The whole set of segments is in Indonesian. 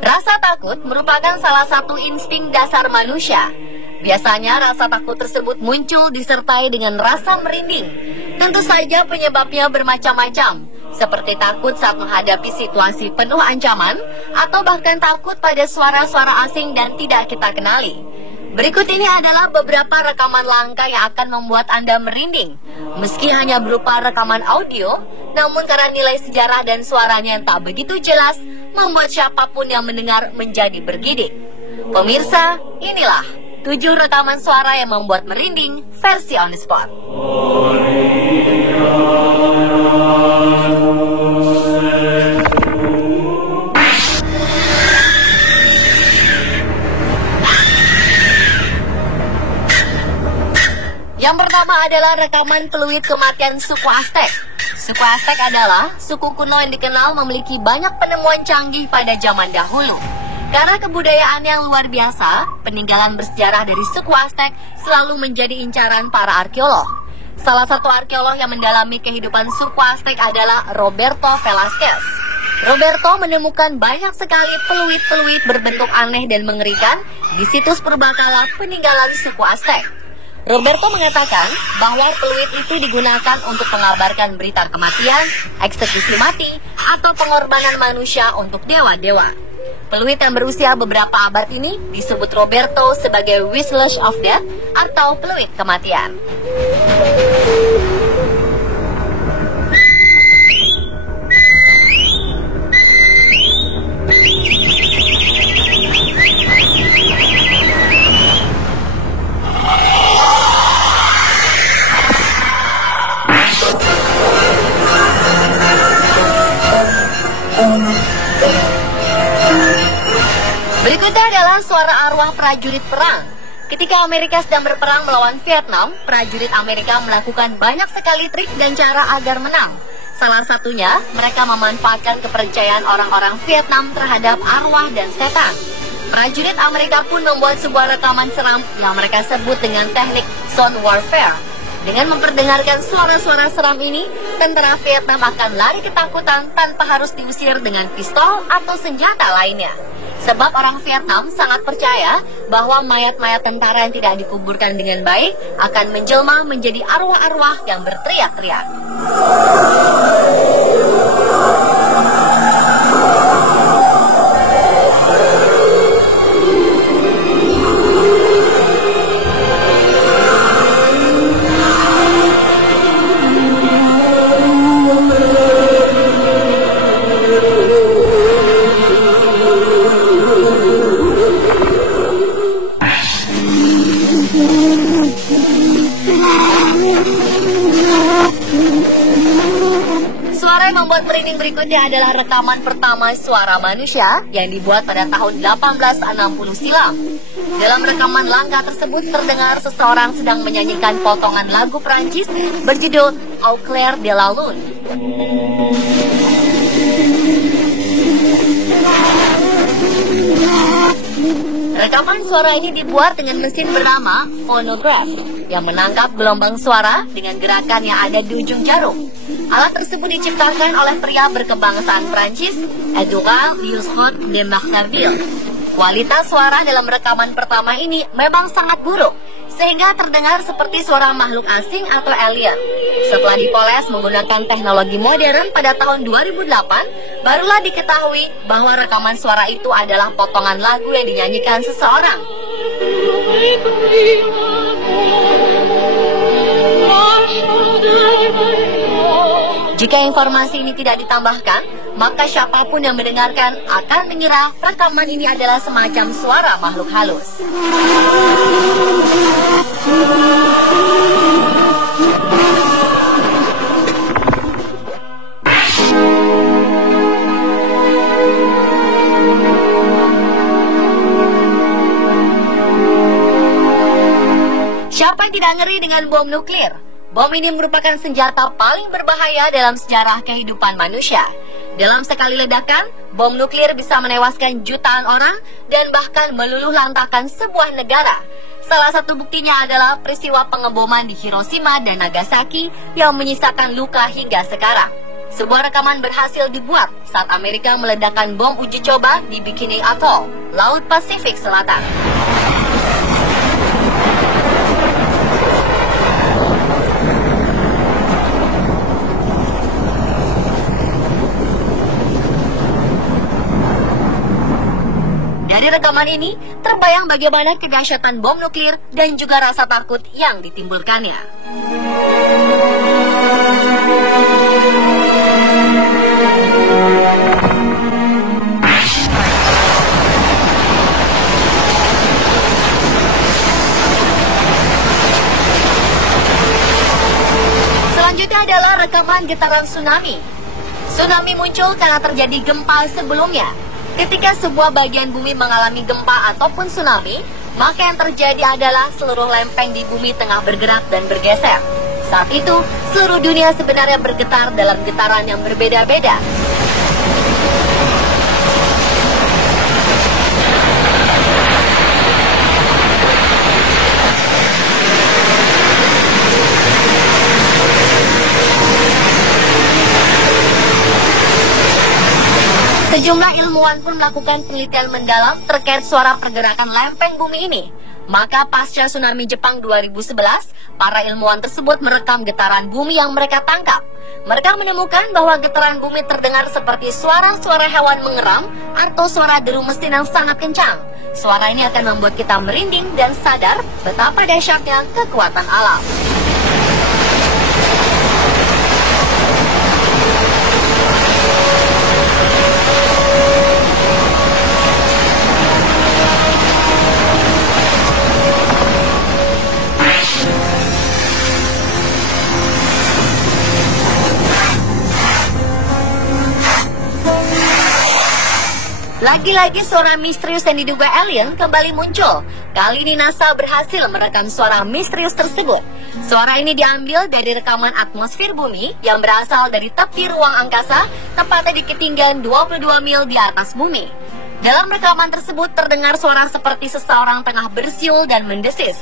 Rasa takut merupakan salah satu insting dasar manusia. Biasanya rasa takut tersebut muncul disertai dengan rasa merinding. Tentu saja penyebabnya bermacam-macam, seperti takut saat menghadapi situasi penuh ancaman, atau bahkan takut pada suara-suara asing dan tidak kita kenali. Berikut ini adalah beberapa rekaman langka yang akan membuat Anda merinding. Meski hanya berupa rekaman audio, namun karena nilai sejarah dan suaranya yang tak begitu jelas, membuat siapapun yang mendengar menjadi bergidik. Pemirsa, inilah 7 rekaman suara yang membuat merinding versi on the spot. Yang pertama adalah rekaman peluit kematian suku Aztec. Suku Aztec adalah suku kuno yang dikenal memiliki banyak penemuan canggih pada zaman dahulu. Karena kebudayaan yang luar biasa, peninggalan bersejarah dari suku Aztec selalu menjadi incaran para arkeolog. Salah satu arkeolog yang mendalami kehidupan suku Aztec adalah Roberto Velasquez. Roberto menemukan banyak sekali peluit-peluit berbentuk aneh dan mengerikan di situs purbakala peninggalan suku Aztec. Roberto mengatakan bahwa peluit itu digunakan untuk mengabarkan berita kematian, eksekusi mati, atau pengorbanan manusia untuk dewa-dewa. Peluit yang berusia beberapa abad ini disebut Roberto sebagai Whistlers of Death atau peluit kematian. Berikutnya adalah suara arwah prajurit perang. Ketika Amerika sedang berperang melawan Vietnam, prajurit Amerika melakukan banyak sekali trik dan cara agar menang. Salah satunya, mereka memanfaatkan kepercayaan orang-orang Vietnam terhadap arwah dan setan. Prajurit Amerika pun membuat sebuah rekaman seram yang mereka sebut dengan teknik sound warfare. Dengan memperdengarkan suara-suara seram ini, tentara Vietnam akan lari ketakutan tanpa harus diusir dengan pistol atau senjata lainnya. Sebab orang Vietnam sangat percaya bahwa mayat-mayat tentara yang tidak dikuburkan dengan baik akan menjelma menjadi arwah-arwah yang berteriak-teriak. Suara yang membuat merinding berikutnya adalah rekaman pertama suara manusia yang dibuat pada tahun 1860 silam. Dalam rekaman langka tersebut terdengar seseorang sedang menyanyikan potongan lagu Prancis berjudul Au clair de la lune. Rekaman suara ini dibuat dengan mesin bernama phonograph yang menangkap gelombang suara dengan gerakan yang ada di ujung jarum. Alat tersebut diciptakan oleh pria berkebangsaan Prancis, Edouard Dussault de Marcaville. Kualitas suara dalam rekaman pertama ini memang sangat buruk, sehingga terdengar seperti suara makhluk asing atau alien. Setelah dipoles menggunakan teknologi modern pada tahun 2008, barulah diketahui bahwa rekaman suara itu adalah potongan lagu yang dinyanyikan seseorang. Jika informasi ini tidak ditambahkan, maka siapapun yang mendengarkan akan mengira rekaman ini adalah semacam suara makhluk halus. Siapa yang tidak ngeri dengan bom nuklir? Bom ini merupakan senjata paling berbahaya dalam sejarah kehidupan manusia. Dalam sekali ledakan, bom nuklir bisa menewaskan jutaan orang dan bahkan meluluh lantakan sebuah negara. Salah satu buktinya adalah peristiwa pengeboman di Hiroshima dan Nagasaki yang menyisakan luka hingga sekarang. Sebuah rekaman berhasil dibuat saat Amerika meledakkan bom uji coba di Bikini Atoll, Laut Pasifik Selatan. Dari rekaman ini, terbayang bagaimana kedahsyatan bom nuklir dan juga rasa takut yang ditimbulkannya. Selanjutnya adalah rekaman getaran tsunami. Tsunami muncul karena terjadi gempa sebelumnya. Ketika sebuah bagian bumi mengalami gempa ataupun tsunami, maka yang terjadi adalah seluruh lempeng di bumi tengah bergerak dan bergeser. Saat itu, seluruh dunia sebenarnya bergetar dalam getaran yang berbeda-beda. Sejumlah ilmuwan pun melakukan penelitian mendalam terkait suara pergerakan lempeng bumi ini. Maka pasca tsunami Jepang 2011, para ilmuwan tersebut merekam getaran bumi yang mereka tangkap. Mereka menemukan bahwa getaran bumi terdengar seperti suara-suara hewan mengeram atau suara deru mesin yang sangat kencang. Suara ini akan membuat kita merinding dan sadar betapa dahsyatnya kekuatan alam. Lagi-lagi suara misterius yang diduga alien kembali muncul. Kali ini NASA berhasil merekam suara misterius tersebut. Suara ini diambil dari rekaman atmosfer bumi yang berasal dari tepi ruang angkasa, tepatnya di ketinggian 22 mil di atas bumi. Dalam rekaman tersebut terdengar suara seperti seseorang tengah bersiul dan mendesis.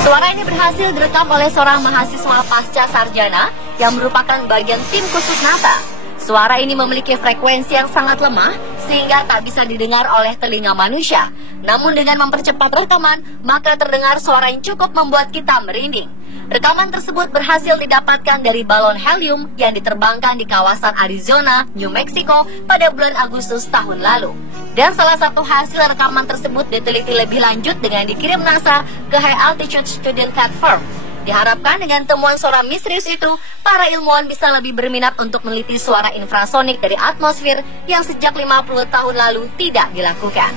Suara ini berhasil direkam oleh seorang mahasiswa pasca sarjana yang merupakan bagian tim khusus NASA. Suara ini memiliki frekuensi yang sangat lemah sehingga tak bisa didengar oleh telinga manusia. Namun dengan mempercepat rekaman, maka terdengar suara yang cukup membuat kita merinding. Rekaman tersebut berhasil didapatkan dari balon helium yang diterbangkan di kawasan Arizona, New Mexico pada bulan Agustus tahun lalu. Dan salah satu hasil rekaman tersebut diteliti lebih lanjut dengan dikirim NASA ke High Altitude Student Platform. Diharapkan dengan temuan suara misterius itu, para ilmuwan bisa lebih berminat untuk meneliti suara infrasonik dari atmosfer yang sejak 50 tahun lalu tidak dilakukan.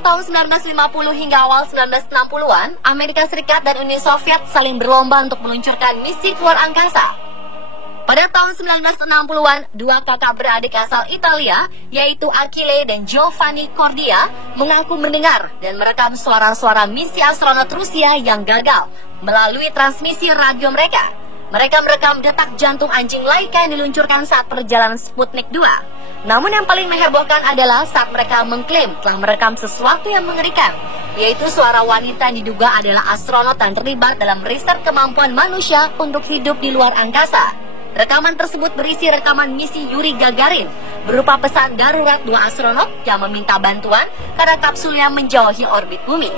Tahun 1950 hingga awal 1960-an, Amerika Serikat dan Uni Soviet saling berlomba untuk meluncurkan misi keluar angkasa. Pada tahun 1960-an, dua kakak beradik asal Italia, yaitu Achille dan Giovanni Cordia, mengaku mendengar dan merekam suara-suara misi astronot Rusia yang gagal melalui transmisi radio mereka. Mereka merekam detak jantung anjing Laika yang diluncurkan saat perjalanan Sputnik 2. Namun yang paling menghebohkan adalah saat mereka mengklaim telah merekam sesuatu yang mengerikan, yaitu suara wanita yang diduga adalah astronot yang terlibat dalam riset kemampuan manusia untuk hidup di luar angkasa. Rekaman tersebut berisi rekaman misi Yuri Gagarin, berupa pesan darurat dua astronot yang meminta bantuan karena kapsulnya menjauhi orbit bumi.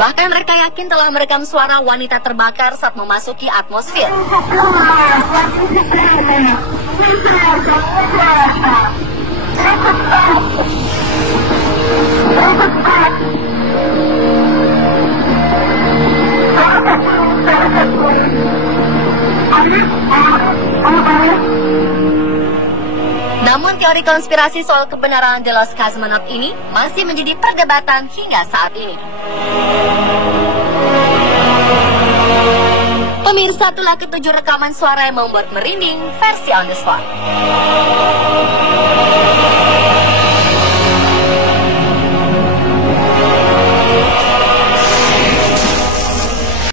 Bahkan mereka yakin telah merekam suara wanita terbakar saat memasuki atmosfer. Namun teori konspirasi soal kebenaran The Lost Cosmonaut ini masih menjadi perdebatan hingga saat ini. Pemirsa, itulah ketujuh rekaman suara yang membuat merinding versi on the spot.